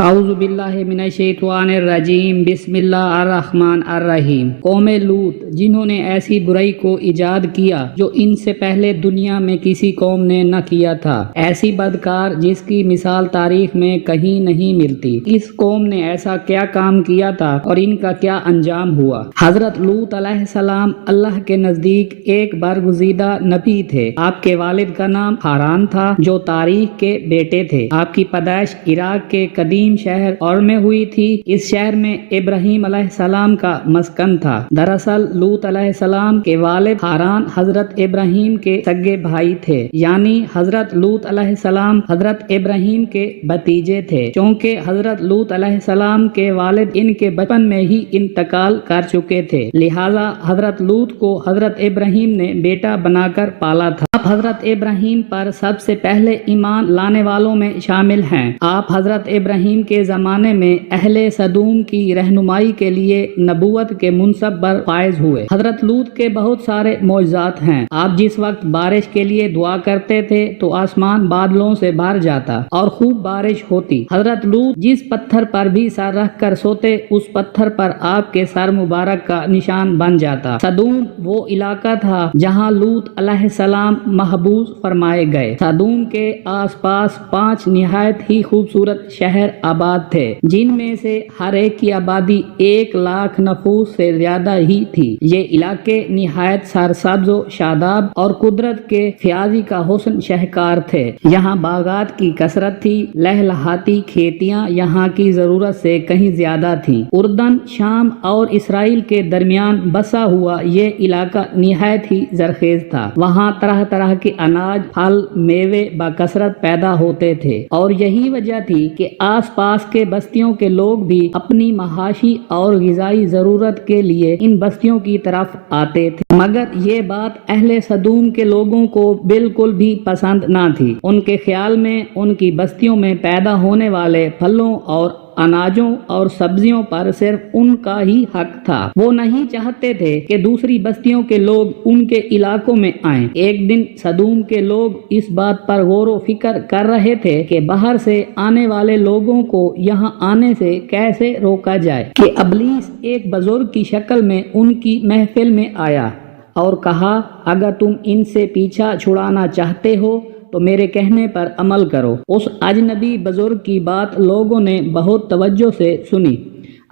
اعوذ باللہ من الشیطان الرجیم بسم اللہ الرحمن الرحیم۔ قوم لوط جنہوں نے ایسی برائی کو ایجاد کیا جو ان سے پہلے دنیا میں کسی قوم نے نہ کیا تھا، ایسی بدکار جس کی مثال تاریخ میں کہیں نہیں ملتی۔ اس قوم نے ایسا کیا کام کیا تھا اور ان کا کیا انجام ہوا؟ حضرت لوط علیہ السلام اللہ کے نزدیک ایک برگزیدہ نبی تھے۔ آپ کے والد کا نام حاران تھا جو تاریخ کے بیٹے تھے۔ آپ کی پیدائش عراق کے قدیم شہر اور میں ہوئی تھی۔ اس شہر میں ابراہیم علیہ السلام کا مسکن تھا۔ دراصل لوط علیہ السلام کے والد حاران حضرت ابراہیم کے سگے بھائی تھے، یعنی حضرت لوط علیہ السلام حضرت ابراہیم کے بھتیجے تھے۔ چونکہ حضرت لوط علیہ السلام کے والد ان کے بچپن میں ہی انتقال کر چکے تھے، لہذا حضرت لوط کو حضرت ابراہیم نے بیٹا بنا کر پالا تھا۔ آپ حضرت ابراہیم پر سب سے پہلے ایمان لانے والوں میں شامل ہیں۔ آپ حضرت ابراہیم کے زمانے میں اہل سدوم کی رہنمائی کے لیے نبوت کے منصب پر فائز ہوئے۔ حضرت لوط کے بہت سارے معجزات ہیں۔ آپ جس وقت بارش کے لیے دعا کرتے تھے تو آسمان بادلوں سے بھر جاتا اور خوب بارش ہوتی۔ حضرت لوط جس پتھر پر بھی سر رکھ کر سوتے اس پتھر پر آپ کے سر مبارک کا نشان بن جاتا۔ سدوم وہ علاقہ تھا جہاں لوط علیہ السلام محبوس فرمائے گئے۔ سدوم کے آس پاس 5 نہایت ہی خوبصورت شہر آباد تھے، جن میں سے ہر ایک کی آبادی 1 لاکھ نفوس سے زیادہ ہی تھی۔ یہ علاقے نہایت سرسبز و شاداب اور قدرت کے فیاضی کا حسن شہکار تھے۔ یہاں باغات کی کثرت تھی، لہلہاتی کھیتیاں یہاں کی ضرورت سے کہیں زیادہ تھیں۔ اردن، شام اور اسرائیل کے درمیان بسا ہوا یہ علاقہ نہایت ہی زرخیز تھا۔ وہاں طرح طرح کے اناج، پھل، میوے بکثرت پیدا ہوتے تھے، اور یہی وجہ تھی کہ آس پاس کے بستیوں کے لوگ بھی اپنی معاشی اور غذائی ضرورت کے لیے ان بستیوں کی طرف آتے تھے۔ مگر یہ بات اہل سدوم کے لوگوں کو بالکل بھی پسند نہ تھی۔ ان کے خیال میں ان کی بستیوں میں پیدا ہونے والے پھلوں اور اناجوں اور سبزیوں پر صرف ان کا ہی حق تھا۔ وہ نہیں چاہتے تھے کہ دوسری بستیوں کے لوگ ان کے علاقوں میں آئیں۔ ایک دن سدوم کے لوگ اس بات پر غور و فکر کر رہے تھے کہ باہر سے آنے والے لوگوں کو یہاں آنے سے کیسے روکا جائے کہ ابلیس ایک بزرگ کی شکل میں ان کی محفل میں آیا اور کہا، اگر تم ان سے پیچھا چھڑانا چاہتے ہو تو میرے کہنے پر عمل کرو۔ اس اجنبی بزرگ کی بات لوگوں نے بہت توجہ سے سنی۔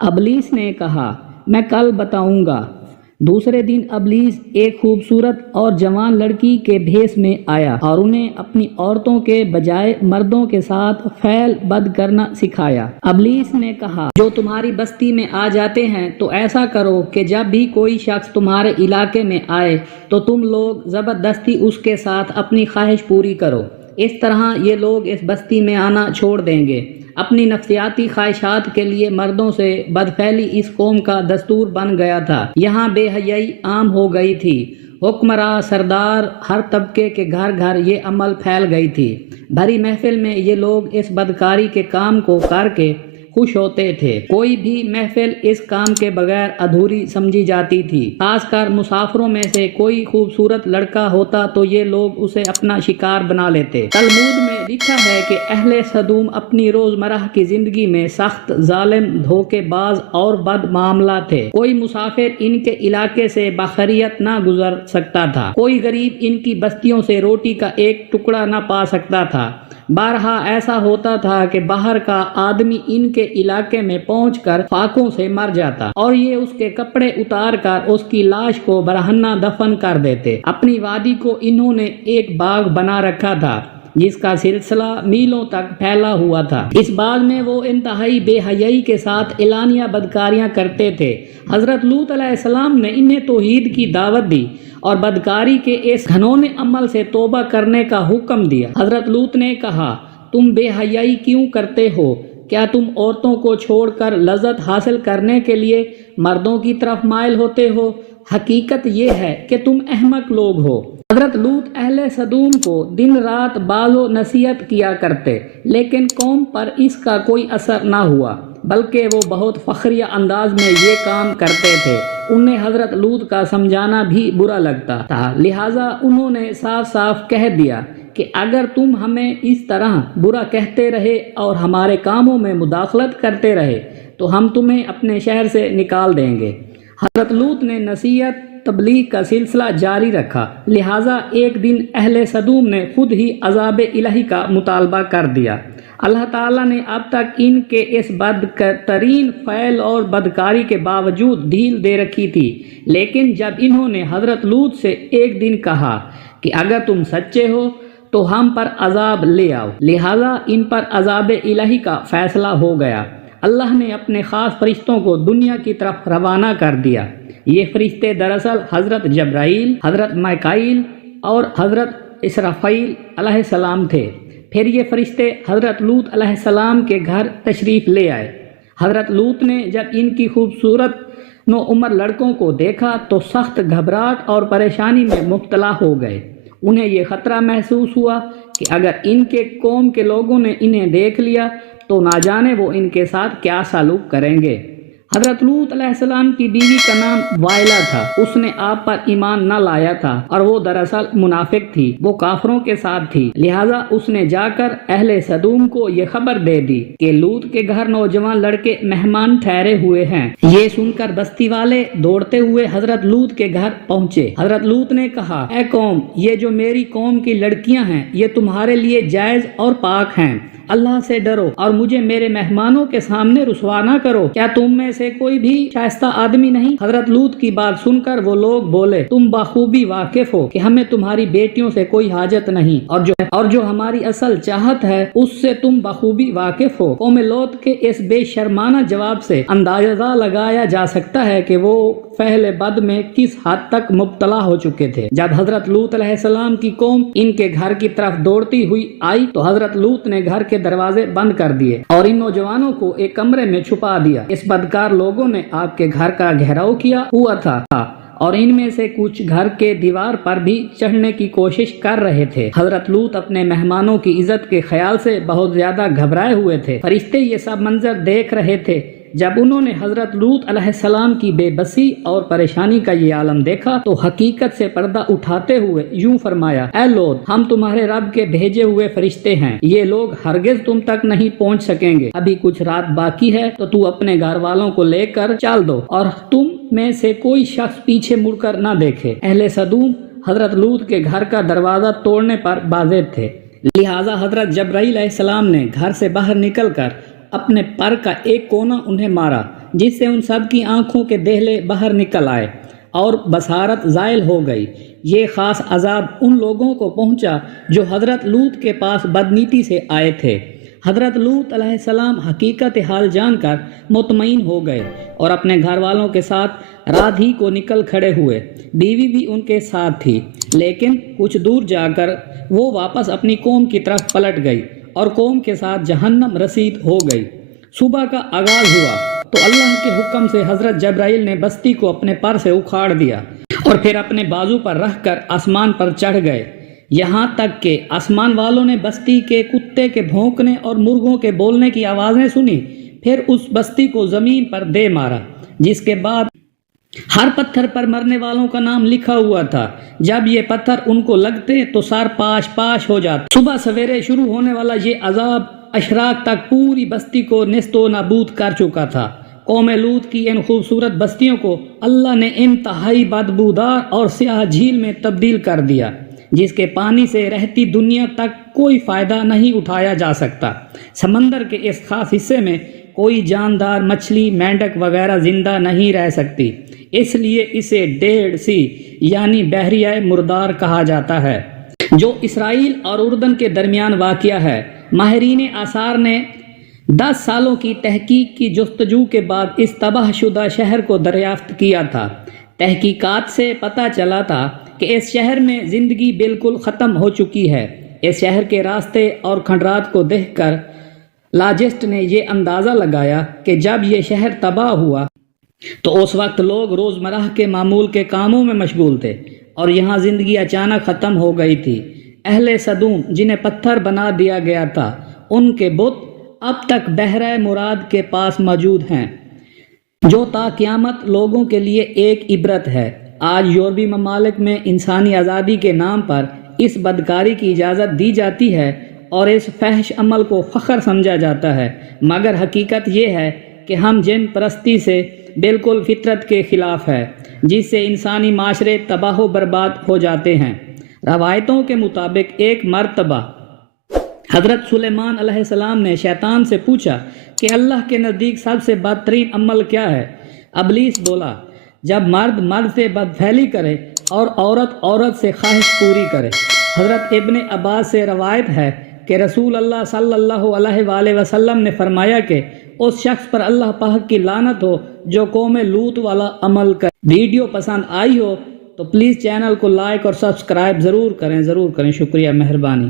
ابلیس نے کہا، میں کل بتاؤں گا۔ دوسرے دن ابلیس ایک خوبصورت اور جوان لڑکی کے بھیس میں آیا اور انہیں اپنی عورتوں کے بجائے مردوں کے ساتھ فعل بد کرنا سکھایا۔ ابلیس نے کہا، جو تمہاری بستی میں آ جاتے ہیں تو ایسا کرو کہ جب بھی کوئی شخص تمہارے علاقے میں آئے تو تم لوگ زبردستی اس کے ساتھ اپنی خواہش پوری کرو۔ اس طرح یہ لوگ اس بستی میں آنا چھوڑ دیں گے۔ اپنی نفسیاتی خواہشات کے لیے مردوں سے بدفعلی اس قوم کا دستور بن گیا تھا۔ یہاں بے حیائی عام ہو گئی تھی۔ حکمراں، سردار، ہر طبقے کے گھر گھر یہ عمل پھیل گئی تھی۔ بھری محفل میں یہ لوگ اس بدکاری کے کام کو کر کے خوش ہوتے تھے۔ کوئی بھی محفل اس کام کے بغیر ادھوری سمجھی جاتی تھی۔ خاص کر مسافروں میں سے کوئی خوبصورت لڑکا ہوتا تو یہ لوگ اسے اپنا شکار بنا لیتے۔ تلمود میں لکھا ہے کہ اہل سدوم اپنی روزمرہ کی زندگی میں سخت، ظالم، دھوکے باز اور بد معاملہ تھے۔ کوئی مسافر ان کے علاقے سے بخیریت نہ گزر سکتا تھا۔ کوئی غریب ان کی بستیوں سے روٹی کا ایک ٹکڑا نہ پا سکتا تھا۔ بارہا ایسا ہوتا تھا کہ باہر کا آدمی ان کے علاقے میں پہنچ کر فاقوں سے مر جاتا اور یہ اس کے کپڑے اتار کر اس کی لاش کو برہنہ دفن کر دیتے۔ اپنی وادی کو انہوں نے ایک باغ بنا رکھا تھا جس کا سلسلہ میلوں تک پھیلا ہوا تھا۔ اس باغ میں وہ انتہائی بے حیائی کے ساتھ اعلانیہ بدکاریاں کرتے تھے۔ حضرت لوط علیہ السلام نے انہیں توحید کی دعوت دی اور بدکاری کے اس گھنونے عمل سے توبہ کرنے کا حکم دیا۔ حضرت لوط نے کہا، تم بے حیائی کیوں کرتے ہو؟ کیا تم عورتوں کو چھوڑ کر لذت حاصل کرنے کے لیے مردوں کی طرف مائل ہوتے ہو؟ حقیقت یہ ہے کہ تم احمق لوگ ہو۔ حضرت لوط اہل سدوم کو دن رات باز و نصیحت کیا کرتے، لیکن قوم پر اس کا کوئی اثر نہ ہوا، بلکہ وہ بہت فخریہ انداز میں یہ کام کرتے تھے۔ انہیں حضرت لوط کا سمجھانا بھی برا لگتا تھا، لہٰذا انہوں نے صاف صاف کہہ دیا کہ اگر تم ہمیں اس طرح برا کہتے رہے اور ہمارے کاموں میں مداخلت کرتے رہے تو ہم تمہیں اپنے شہر سے نکال دیں گے۔ حضرت لوط نے نصیحت تبلیغ کا سلسلہ جاری رکھا، لہٰذا ایک دن اہل سدوم نے خود ہی عذاب الہی کا مطالبہ کر دیا۔ اللہ تعالیٰ نے اب تک ان کے اس بدترین فعل اور بدکاری کے باوجود ڈھیل دے رکھی تھی، لیکن جب انہوں نے حضرت لوط سے ایک دن کہا کہ اگر تم سچے ہو تو ہم پر عذاب لے آؤ، لہٰذا ان پر عذاب الہی کا فیصلہ ہو گیا۔ اللہ نے اپنے خاص فرشتوں کو دنیا کی طرف روانہ کر دیا۔ یہ فرشتے دراصل حضرت جبرائیل، حضرت میکائیل اور حضرت اسرافیل علیہ السلام تھے۔ پھر یہ فرشتے حضرت لوط علیہ السلام کے گھر تشریف لے آئے۔ حضرت لوط نے جب ان کی خوبصورت نوعمر لڑکوں کو دیکھا تو سخت گھبراہٹ اور پریشانی میں مبتلا ہو گئے۔ انہیں یہ خطرہ محسوس ہوا کہ اگر ان کے قوم کے لوگوں نے انہیں دیکھ لیا تو نہ جانے وہ ان کے ساتھ کیا سلوک کریں گے۔ حضرت لوط علیہ السلام کی بیوی کا نام وائلہ تھا۔ اس نے آپ پر ایمان نہ لایا تھا اور وہ دراصل منافق تھی، وہ کافروں کے ساتھ تھی، لہٰذا اس نے جا کر اہل سدوم کو یہ خبر دے دی کہ لوط کے گھر نوجوان لڑکے مہمان ٹھہرے ہوئے ہیں۔ یہ سن کر بستی والے دوڑتے ہوئے حضرت لوط کے گھر پہنچے۔ حضرت لوط نے کہا، اے قوم، یہ جو میری قوم کی لڑکیاں ہیں یہ تمہارے لیے جائز اور پاک ہیں، اللہ سے ڈرو اور مجھے میرے مہمانوں کے سامنے رسوا نہ کرو۔ کیا تم میں سے کوئی بھی شائستہ آدمی نہیں؟ حضرت لوط کی بات سن کر وہ لوگ بولے، تم بخوبی واقف ہو کہ ہمیں تمہاری بیٹیوں سے کوئی حاجت نہیں، اور جو ہماری اصل چاہت ہے اس سے تم بخوبی واقف ہو۔ قوم لوط کے اس بے شرمانہ جواب سے اندازہ لگایا جا سکتا ہے کہ وہ فعل بد میں کس حد تک مبتلا ہو چکے تھے۔ جب حضرت لوط علیہ السلام کی قوم ان کے گھر کی طرف دوڑتی ہوئی آئی تو حضرت لوط نے گھر کے دروازے بند کر دیے اور ان نوجوانوں کو ایک کمرے میں چھپا دیا۔ اس بدکار لوگوں نے آپ کے گھر کا گھیراؤ کیا ہوا تھا اور ان میں سے کچھ گھر کے دیوار پر بھی چڑھنے کی کوشش کر رہے تھے۔ حضرت لوط اپنے مہمانوں کی عزت کے خیال سے بہت زیادہ گھبرائے ہوئے تھے۔ فرشتے یہ سب منظر دیکھ رہے تھے۔ جب انہوں نے حضرت لوط علیہ السلام کی بے بسی اور پریشانی کا یہ عالم دیکھا تو حقیقت سے پردہ اٹھاتے ہوئے یوں فرمایا، اے لوط، ہم تمہارے رب کے بھیجے ہوئے فرشتے ہیں، یہ لوگ ہرگز تم تک نہیں پہنچ سکیں گے۔ ابھی کچھ رات باقی ہے تو اپنے گھر والوں کو لے کر چل دو اور تم میں سے کوئی شخص پیچھے مڑ کر نہ دیکھے۔ اہل سدوم حضرت لوط کے گھر کا دروازہ توڑنے پر بازید تھے، لہٰذا حضرت جبرائیل علیہ السلام نے گھر سے باہر نکل کر اپنے پر کا ایک کونا انہیں مارا، جس سے ان سب کی آنکھوں کے دہلے باہر نکل آئے اور بصارت زائل ہو گئی۔ یہ خاص عذاب ان لوگوں کو پہنچا جو حضرت لوط کے پاس بدنیتی سے آئے تھے۔ حضرت لوط علیہ السلام حقیقت حال جان کر مطمئن ہو گئے اور اپنے گھر والوں کے ساتھ رات ہی کو نکل کھڑے ہوئے۔ بیوی بھی ان کے ساتھ تھی، لیکن کچھ دور جا کر وہ واپس اپنی قوم کی طرف پلٹ گئی اور قوم کے ساتھ جہنم رسید ہو گئی۔ صبح کا آغاز ہوا تو اللہ کے حکم سے حضرت جبرائیل نے بستی کو اپنے پر سے اکھاڑ دیا اور پھر اپنے بازو پر رکھ کر آسمان پر چڑھ گئے، یہاں تک کہ آسمان والوں نے بستی کے کتے کے بھونکنے اور مرغوں کے بولنے کی آوازیں سنی۔ پھر اس بستی کو زمین پر دے مارا، جس کے بعد ہر پتھر پر مرنے والوں کا نام لکھا ہوا تھا۔ جب یہ پتھر ان کو لگتے تو سر پاش پاش ہو جاتے۔ صبح سویرے شروع ہونے والا یہ عذاب اشراق تک پوری بستی کو نیست و نابود کر چکا تھا۔ قوم لوط کی ان خوبصورت بستیوں کو اللہ نے انتہائی بدبودار اور سیاہ جھیل میں تبدیل کر دیا، جس کے پانی سے رہتی دنیا تک کوئی فائدہ نہیں اٹھایا جا سکتا۔ سمندر کے اس خاص حصے میں کوئی جاندار مچھلی، مینڈک وغیرہ زندہ نہیں رہ سکتی، اس لیے اسے ڈیڈ سی یعنی بحریہ مردار کہا جاتا ہے، جو اسرائیل اور اردن کے درمیان واقع ہے۔ ماہرین آثار نے 10 سالوں کی تحقیق کی جستجو کے بعد اس تباہ شدہ شہر کو دریافت کیا تھا۔ تحقیقات سے پتہ چلا تھا کہ اس شہر میں زندگی بالکل ختم ہو چکی ہے۔ اس شہر کے راستے اور کھنڈرات کو دیکھ کر لاجسٹ نے یہ اندازہ لگایا کہ جب یہ شہر تباہ ہوا تو اس وقت لوگ روزمرہ کے معمول کے کاموں میں مشغول تھے اور یہاں زندگی اچانک ختم ہو گئی تھی۔ اہل سدوم جنہیں پتھر بنا دیا گیا تھا، ان کے بت اب تک بحیرہ مراد کے پاس موجود ہیں، جو تا قیامت لوگوں کے لیے ایک عبرت ہے۔ آج یورپی ممالک میں انسانی آزادی کے نام پر اس بدکاری کی اجازت دی جاتی ہے اور اس فحش عمل کو فخر سمجھا جاتا ہے، مگر حقیقت یہ ہے کہ ہم جن پرستی سے بالکل فطرت کے خلاف ہے، جس سے انسانی معاشرے تباہ و برباد ہو جاتے ہیں۔ روایتوں کے مطابق ایک مرتبہ حضرت سلیمان علیہ السلام نے شیطان سے پوچھا کہ اللہ کے نزدیک سب سے بدترین عمل کیا ہے؟ ابلیس بولا، جب مرد مرد سے بدفعلی کرے اور عورت عورت سے خواہش پوری کرے۔ حضرت ابن عباس سے روایت ہے کہ رسول اللہ صلی اللہ علیہ وآلہ وسلم نے فرمایا کہ اس شخص پر اللہ پاک کی لعنت ہو جو قوم لوط والا عمل کرے۔ ویڈیو پسند آئی ہو تو پلیز چینل کو لائک اور سبسکرائب ضرور کریں، شکریہ، مہربانی۔